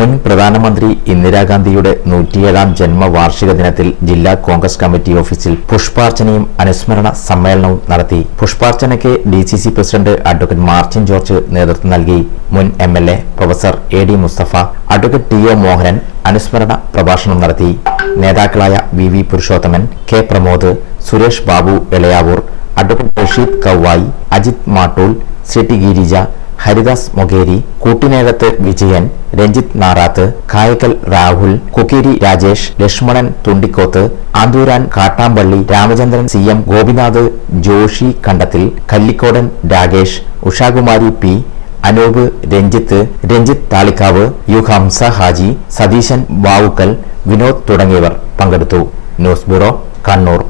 മുൻ പ്രധാനമന്ത്രി ഇന്ദിരാഗാന്ധിയുടെ നൂറ്റിയേഴാം ജന്മവാർഷിക ദിനത്തിൽ ജില്ലാ കോൺഗ്രസ് കമ്മിറ്റി ഓഫീസിൽ പുഷ്പാർച്ചനയും അനുസ്മരണ സമ്മേളനവും നടത്തി. പുഷ്പാർച്ചനയ്ക്ക് D C C president advocate Martin George നേതൃത്വം നൽകി. മുൻ M L A professor A D Mustafa advocate T O Mohanan അനുസ്മരണ പ്രഭാഷണം നടത്തി. നേതാക്കളായ V V Purushothaman K Pramod Suresh Babu Elayavoor advocate Rasheed Kavayi Ajith Mattool C T Girija Haridas Mokeri Koottinakath Vijayan Ranjith Narath Kayakkal Rahul Kukkeri Rajesh Lakshmanan Thundikkoth Anthooran Kattampally Ramachandran C M Gopinath Joshi Kandathil Kallikodan Rakesh Ushakumari P Anoop Ranjith Ranjith Thalikkavu U Hamsa Haji Satheesan Vavukkal Vinod തുടങ്ങിയവർ പങ്കെടുത്തു. News bureau Kannur.